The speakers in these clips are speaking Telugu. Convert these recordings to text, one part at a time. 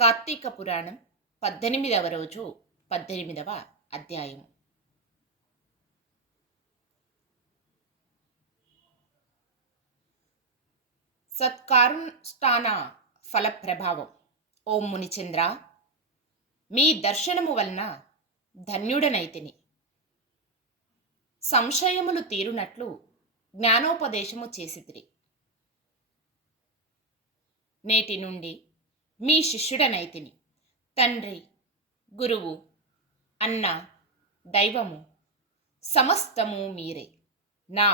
కార్తీక పురాణం 18వ రోజు 18వ అధ్యాయం. సత్కారుష్టాన ఫల ప్రభావం. ఓం మునిచంద్ర, మీ దర్శనము వలన ధన్యుడనైతిని. సంశయములు తీరునట్లు జ్ఞానోపదేశము చేసితిరి. నేటి నుండి మీ శిష్యుడనైతిని. తండ్రి, గురువు, అన్న, దైవము సమస్తము మీరే. నా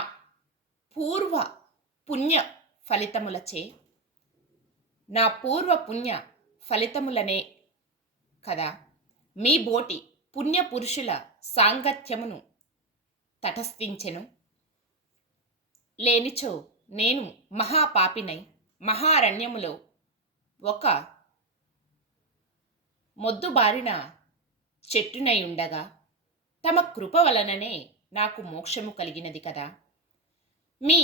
పూర్వ పుణ్య ఫలితములచే నా పూర్వ పుణ్య ఫలితములనే కదా మీ బోటి పుణ్యపురుషుల సాంగత్యమును తటస్థించెను. లేనిచో నేను మహాపాపినై మహారణ్యములో ఒక మొద్దుబారిన చెట్టునై ఉండగా తమ కృప వలననే నాకు మోక్షము కలిగినది కదా. మీ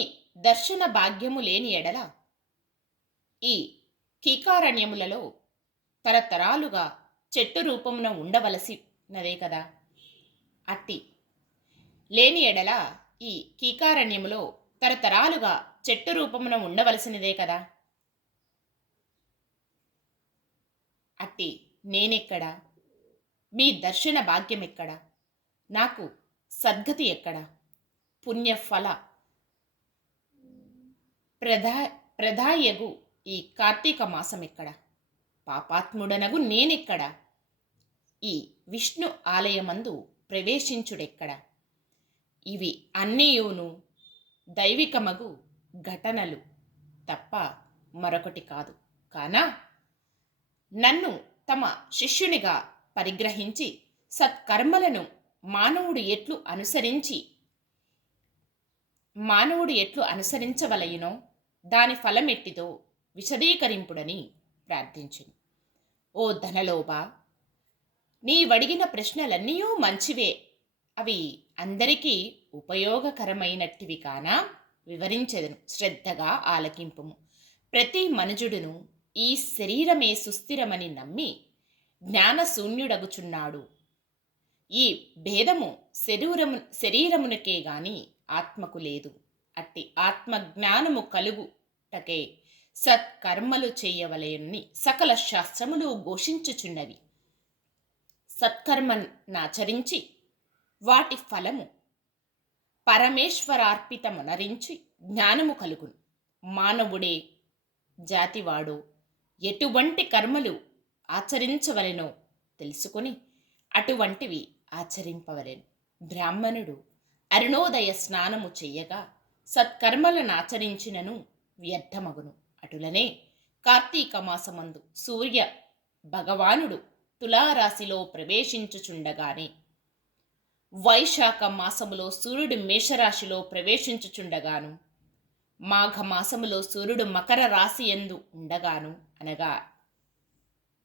దర్శన భాగ్యము లేని ఎడల ఈ కీకారణ్యములలో తరతరాలుగా చెట్టు రూపమున ఉండవలసినదే కదా. అట్టి లేని ఎడల ఈ కీకారణ్యములో తరతరాలుగా చెట్టు రూపమున ఉండవలసినదే కదా. అట్టి నేనెక్కడా? మీ దర్శన భాగ్యం ఎక్కడా? నాకు సద్గతి ఎక్కడా? పుణ్యఫల ప్రదాయగు ఈ కార్తీక మాసం ఎక్కడా? పాపాత్ముడనగు నేనెక్కడా? ఈ విష్ణు ఆలయమందు ప్రవేశించుడెక్కడా? ఇవి అన్నీయును దైవికమగు ఘటనలు తప్ప మరొకటి కాదు. కానా నన్ను తమ శిష్యునిగా పరిగ్రహించి సత్కర్మలను మానవుడు ఎట్లు అనుసరించవలయునో దాని ఫలమెట్టిదో విశదీకరింపుడని ప్రార్థించును. ఓ ధనలోభా, నీవడిగిన ప్రశ్నలన్నీ మంచివే. అవి అందరికీ ఉపయోగకరమైనట్టివి కానా వివరించెదను, శ్రద్ధగా ఆలకింపుము. ప్రతి మనుజుడును ఈ శరీరమే సుస్థిరమని నమ్మి జ్ఞానశూన్యుడగుచున్నాడు. ఈ భేదము శరీరమునకే గాని ఆత్మకు లేదు. అట్టి ఆత్మజ్ఞానము కలుగుటకే సత్కర్మలు చేయవలయని సకల శాస్త్రములు ఘోషించుచున్నవి. సత్కర్మనాచరించి వాటి ఫలము పరమేశ్వరార్పితమునరించి జ్ఞానము కలుగును. మానవుడే జాతివాడో ఎటువంటి కర్మలు ఆచరించవలెనో తెలుసుకొని అటువంటివి ఆచరింపవలెను. బ్రాహ్మణుడు అరుణోదయ స్నానము చెయ్యగా సత్కర్మలను ఆచరించినను వ్యర్థమగును. అటులనే కార్తీక మాసమందు సూర్య భగవానుడు తులారాశిలో ప్రవేశించుచుండగానే, వైశాఖ మాసములో సూర్యుడు మేషరాశిలో ప్రవేశించుచుండగాను, మాఘమాసములో సూర్యుడు మకర రాశి యందు ఉండగాను, అనగా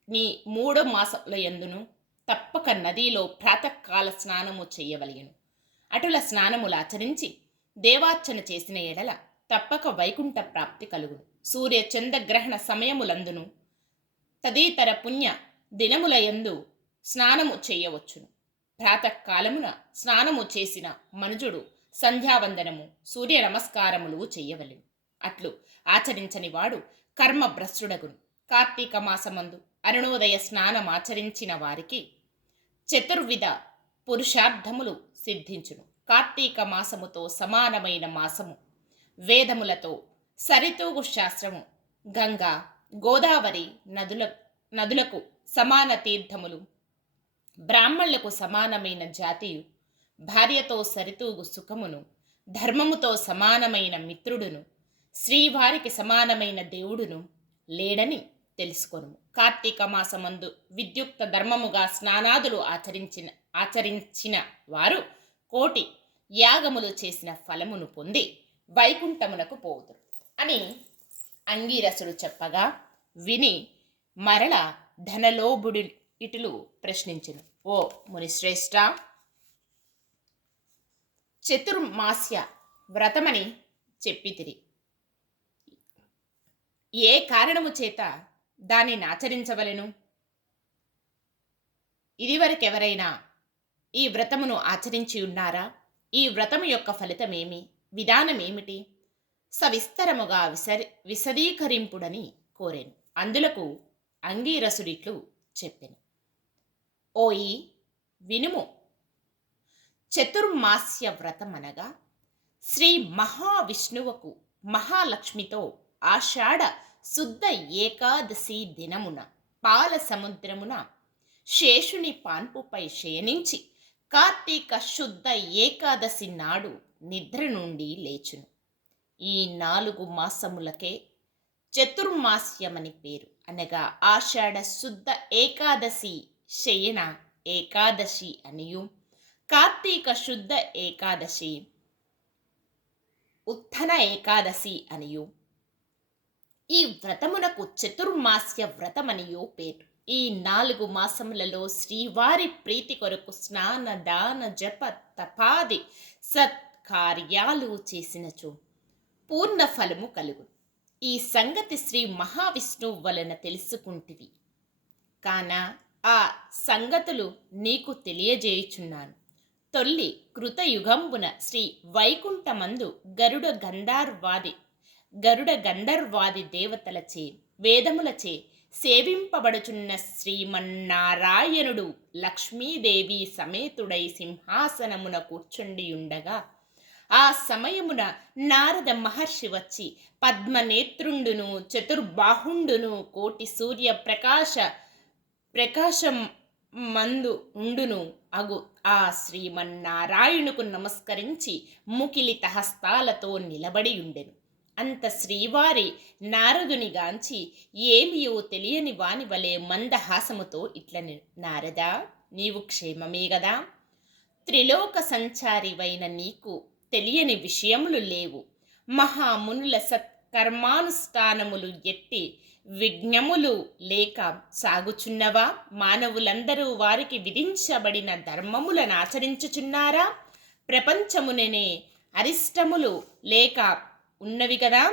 నీ 3 మాసముల యందును తప్పక నదిలో ప్రాతకాల స్నానము చెయ్యవలెను. అటుల స్నానములు ఆచరించి దేవార్చన చేసిన ఎడల తప్పక వైకుంఠ ప్రాప్తి కలుగును. సూర్య చంద్రగ్రహణ సమయములందును తదితర పుణ్య దినముల యందు స్నానము చేయవచ్చును. ప్రాతకాలమున స్నానము చేసిన మనుజుడు సంధ్యావందనము, సూర్య నమస్కారములు చెయ్యవలెను. అట్లు ఆచరించని వాడు కర్మభ్రష్టుడగును. కార్తీక మాసమందు అరుణోదయ స్నానమాచరించిన వారికి చతుర్విధ పురుషార్థములు సిద్ధించును. కార్తీక మాసముతో సమానమైన మాసము వేదములతో సరితూగు శాస్త్రము, గంగా గోదావరి నదులకు సమాన తీర్థములు, బ్రాహ్మణులకు సమానమైన జాతియు, భార్యతో సరితూగు సుఖమును, ధర్మముతో సమానమైన మిత్రుడును, శ్రీవారికి సమానమైన దేవుడును లేడని తెలుసుకొను. కార్తీక మాసమందు విద్యుక్త ధర్మముగా స్నానాదులు ఆచరించిన వారు కోటి యాగములు చేసిన ఫలమును పొంది వైకుంఠమునకు పోవుదురు అని అంగీరసుడు చెప్పగా విని మరల ధనలోభుడు ఇటులు ప్రశ్నించెను. ఓ మునిశ్రేష్ఠ, చతుర్మాస్య వ్రతమని చెప్పితిరి. ఏ కారణము చేత దానిని ఆచరించవలెను? ఇదివరకెవరైనా ఈ వ్రతమును ఆచరించి ఉన్నారా? ఈ వ్రతము యొక్క ఫలితమేమి? విధానమేమిటి? సవిస్తరముగా విశదీకరింపుడని కోరెను. అందులకు అంగీరసుడిట్లు చెప్పెను. ఓయి వినుము. చతుర్మాస్య వ్రతమనగా శ్రీ మహావిష్ణువుకు మహాలక్ష్మితో ఆషాఢ శుద్ధ ఏకాదశి దినమున పాల సముద్రమున శేషుని పాన్పుపై శయనించి కార్తీక శుద్ధ ఏకాదశి నాడు నిద్ర నుండి లేచును. ఈ 4 మాసములకే చతుర్మాస్యమని పేరు. అనగా ఆషాఢ శుద్ధ ఏకాదశి శయన ఏకాదశి అనియు, కార్తీక శుద్ధ ఏకాదశి ఉత్థన ఏకాదశి అనియు, ఈ వ్రతమునకు చతుర్మాస్య వ్రతమనియు పేరు. ఈ 4 మాసములలో శ్రీవారి ప్రీతి కొరకు స్నాన దాన జప తపాది సత్కార్యాలు చేసినచో పూర్ణ ఫలము కలుగు. ఈ సంగతి శ్రీ మహావిష్ణువు వలన తెలుసుకుంటివి కాన ఆ సంగతులు నీకు తెలియజేయుచున్నాను. తొల్లి కృతయుగంబున శ్రీ వైకుంఠమందు గరుడ గంధర్వాది దేవతలచే వేదములచే సేవింపబడుచున్న శ్రీమన్నారాయణుడు లక్ష్మీదేవి సమేతుడై సింహాసనమున కూర్చుండియుండగా ఆ సమయమున నారద మహర్షి వచ్చి పద్మనేత్రుండును చతుర్బాహుండును కోటి సూర్య ప్రకాశం మందు ఉండును అగు ఆ శ్రీమన్నారాయణుకు నమస్కరించి ముకిలిత హస్తాలతో నిలబడి ఉండెను. అంత శ్రీవారి నారదునిగాంచి ఏమియో తెలియని వాని వలె మందహాసముతో ఇట్లని, నారదా, నీవు క్షేమమే గదా? త్రిలోక సంచారివైన నీకు తెలియని విషయములు లేవు. మహామునుల సత్కర్మానుష్ఠానములు ఎట్టి విఘ్నములు లేక సాగుచున్నవా? మానవులందరూ వారికి విధించబడిన ధర్మములను ఆచరించుచున్నారా? ప్రపంచముననే అరిష్టములు లేక ఉన్నవి కదా?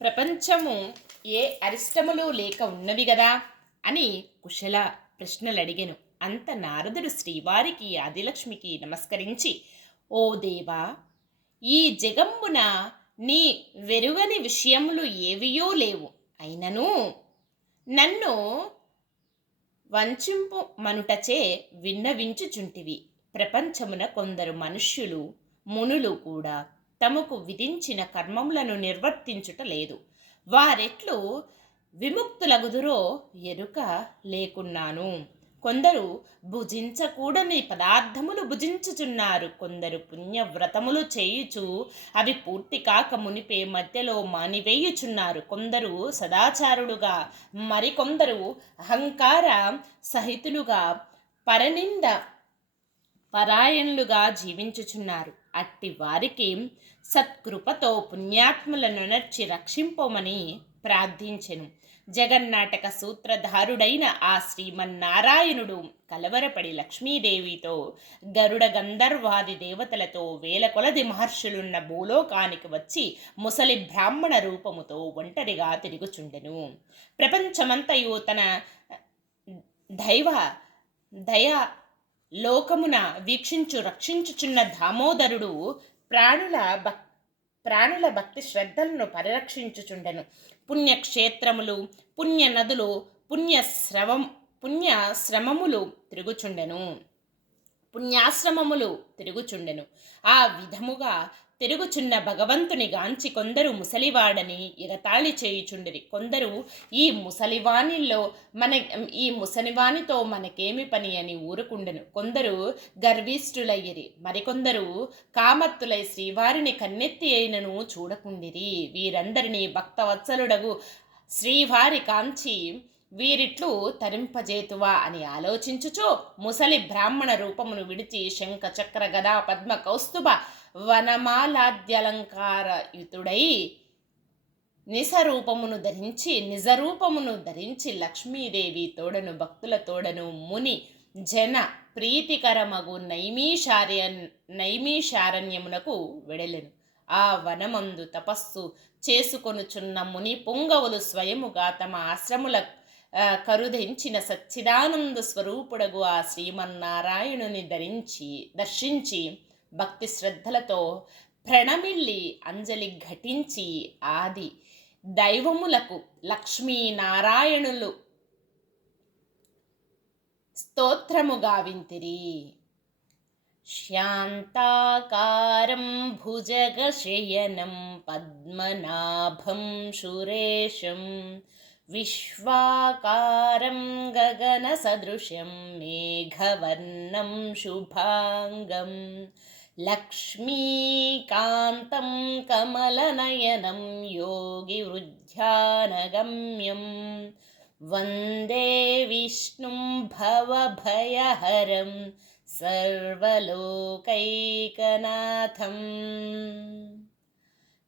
ప్రపంచము ఏ అరిష్టములు లేక ఉన్నవి కదా అని కుశల ప్రశ్నలు అడిగెను. అంత నారదుడు శ్రీవారికి ఆదిలక్ష్మికి నమస్కరించి, ఓ దేవా, ఈ జగంబున నీ వెరుగని విషయములు ఏవియో లేవు. అయినను నన్ను వంచింపు మనుటచే విన్నవించుచుంటివి. ప్రపంచమున కొందరు మనుష్యులు మునులు కూడా తమకు విధించిన కర్మములను నిర్వర్తించుట లేదు. వారెట్లు విముక్తులగుదురో ఎరుక లేకున్నాను. కొందరు భుజించకూడని పదార్థములు భుజించుచున్నారు. కొందరు పుణ్యవ్రతములు చేయుచు అవి పూర్తి కాక మునిపే మధ్యలో మానివేయుచున్నారు. కొందరు సదాచారులుగా, మరికొందరు అహంకార సహితులుగా, పరనింద పరాయణులుగా జీవించుచున్నారు. అట్టి వారికి సత్కృపతో పుణ్యాత్ములను నర్చి రక్షింపమని ప్రార్థించెను. జగన్నాటక సూత్రధారుడైన ఆ శ్రీమన్నారాయణుడు కలవరపడి లక్ష్మీదేవితో గరుడ గంధర్వాది దేవతలతో వేల కొలది మహర్షులున్న భూలోకానికి వచ్చి ముసలి బ్రాహ్మణ రూపముతో ఒంటరిగా తిరుగుచుండెను. ప్రపంచమంతయు తన దయా లోకమున వీక్షించు రక్షించుచున్న దామోదరుడు ప్రాణుల భక్తి శ్రద్ధలను పరిరక్షించుచుండెను. పుణ్యక్షేత్రములు, పుణ్య నదులు, పుణ్యాశ్రమములు తిరుగుచుండెను. ఆ విధముగా తిరుగుచున్న భగవంతుని గాంచి కొందరు ముసలివాడని ఎగతాళి చేయుచుండిరి. కొందరు ఈ ముసలివానితో మనకేమి పని అని ఊరుకుండెను. కొందరు గర్విష్ఠులయ్యిరి. మరికొందరు కామత్తులై శ్రీవారిని కన్నెత్తి అయినను చూడకుండిరి. వీరందరినీ భక్తవత్సలుడగు శ్రీవారి కాంచి వీరిట్లు తరింపజేతువా అని ఆలోచించుచు ముసలి బ్రాహ్మణ రూపమును విడిచి శంఖ చక్ర గదా పద్మ కౌస్తుభ వనమాలాద్యలంకారయుతుడై నిజరూపమును ధరించి లక్ష్మీదేవి తోడను భక్తుల తోడను ముని జన ప్రీతికరమగు నైమిషారణ్యమునకు వెడలెను. ఆ వనమందు తపస్సు చేసుకొనుచున్న ముని పుంగవులు స్వయముగా తమ కరుదించిన సచ్చిదానంద స్వరూపుడగు ఆ శ్రీమన్నారాయణుని దర్శించి భక్తి శ్రద్ధలతో ప్రణమిల్లి అంజలి ఘటించి ఆది దైవములకు లక్ష్మీనారాయణులు స్తోత్రము గావింతిరి. శాంతాకారం భుజగశయనం పద్మనాభం సురేశం విశ్వాకారం గగనసదృశం మేఘవర్ణం శుభాంగం లక్ష్మీకాంతం కమలనయనం యోగివృద్ధ్యానగమ్యం వందే విష్ణుం భవభయహరం సర్వలోకైకనాథం.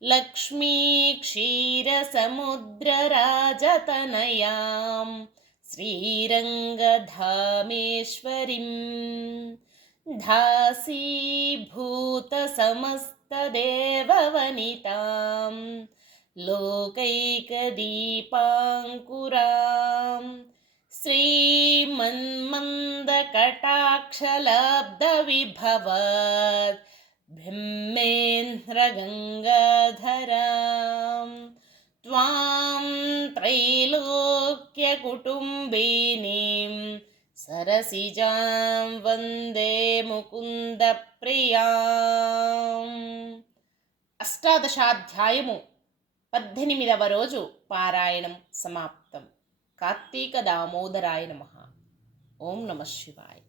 లక్ష్మీక్షీరసముద్రరాజతనయాం శ్రీరంగధామేశ్వరీం దాసీభూతసమస్తదేవవనితాం లోకైకదీపాంకురాం శ్రీమన్మందకటాక్షలబ్ధవిభవత్ బ్రహ్మేంద్రగంగాధరాం త్వాం త్రైలోక్యకుటుంబినీం సరసిజాం వందే ముకుందప్రియాం. అష్టాదశాధ్యాయము 18వ రోజు పారాయణం సమాప్తం. కార్తీక దామోదరాయ నమః. ఓం నమః శివాయ.